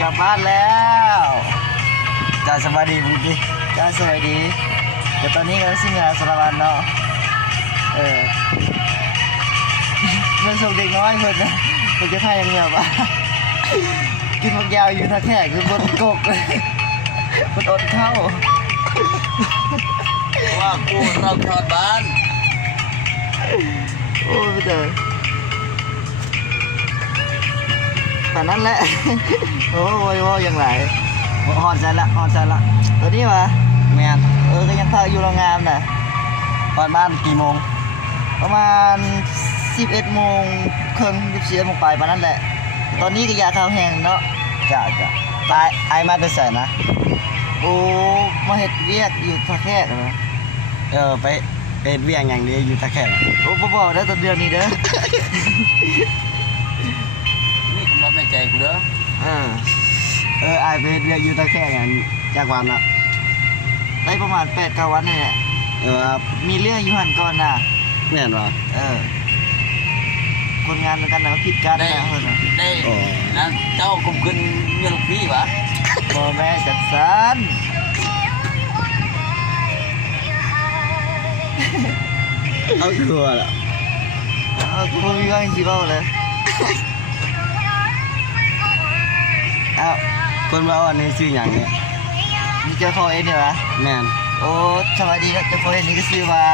กลับบ้านแล้วจ้าสบายดีบุกี้จ้าสวัสดีเดี๋ยวตอนนี้กำลังสิ่งงานสารวันเนาะเออมันส่งเด็กน้อยคนนะมันจะท่ายังเงียบอะกินมักยาวอยู่ท่าแขกคือบนกกเลยบนอดเข้าว่ากูเราทอดบ้านโอ้ยพี่เต๋อ แต่นั้นแหละ โอ้ยโอ้ยยังไหลฮอดใจละฮอดใจละตัวนี้วะแม่นเออก็ยังพักอยู่โรงงานน่ะฮอดบ้านกี่โมง ประมาณ11โมงครึ่ง14โมงไปประมาณนั้นแหละ ตอนนี้ก็อยากข้าวแห้งเนาะจ้าจ้าตายไอมาแต่ใส่นะ โอ้มาเฮ็ดเวียกอยู่ท่าแขกเหรอเออไปเอ็ดเวียงอย่างเดียวอยู่ตะแคงโอ้บ่บอกได้อตอนเดือนนี้เด้อนี่ ผมรับในใจกูเด้อเออ เออไอไปเอ็ดเวียงอยู่ตะแคงอย่างจากวันละได้ประมาณ8 9วันนี่แหละเออครับมีเรื่องอยู่หันก่อนน่ะ แม่นวะเออ คนงานเหมือนกันนะผิดกันนะเพิ่นน่ะได้โอ้นะเจ้ากุมขึ้นเมียลูกพี่วะบ่แม่จัดสันเอาครัวละเอากูบ่มีว่าสิเว้าเลย คนมาวันนี้ชื่ออย่างเนี่ยมีเจ้าของเองนี่วะแม่นโอ้สวัสดีครับเจ้าของเองนี่ก็ชื่อว่า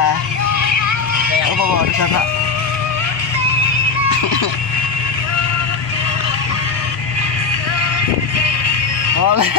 โอ้บ่บอกด้วยกันละพอแล้ว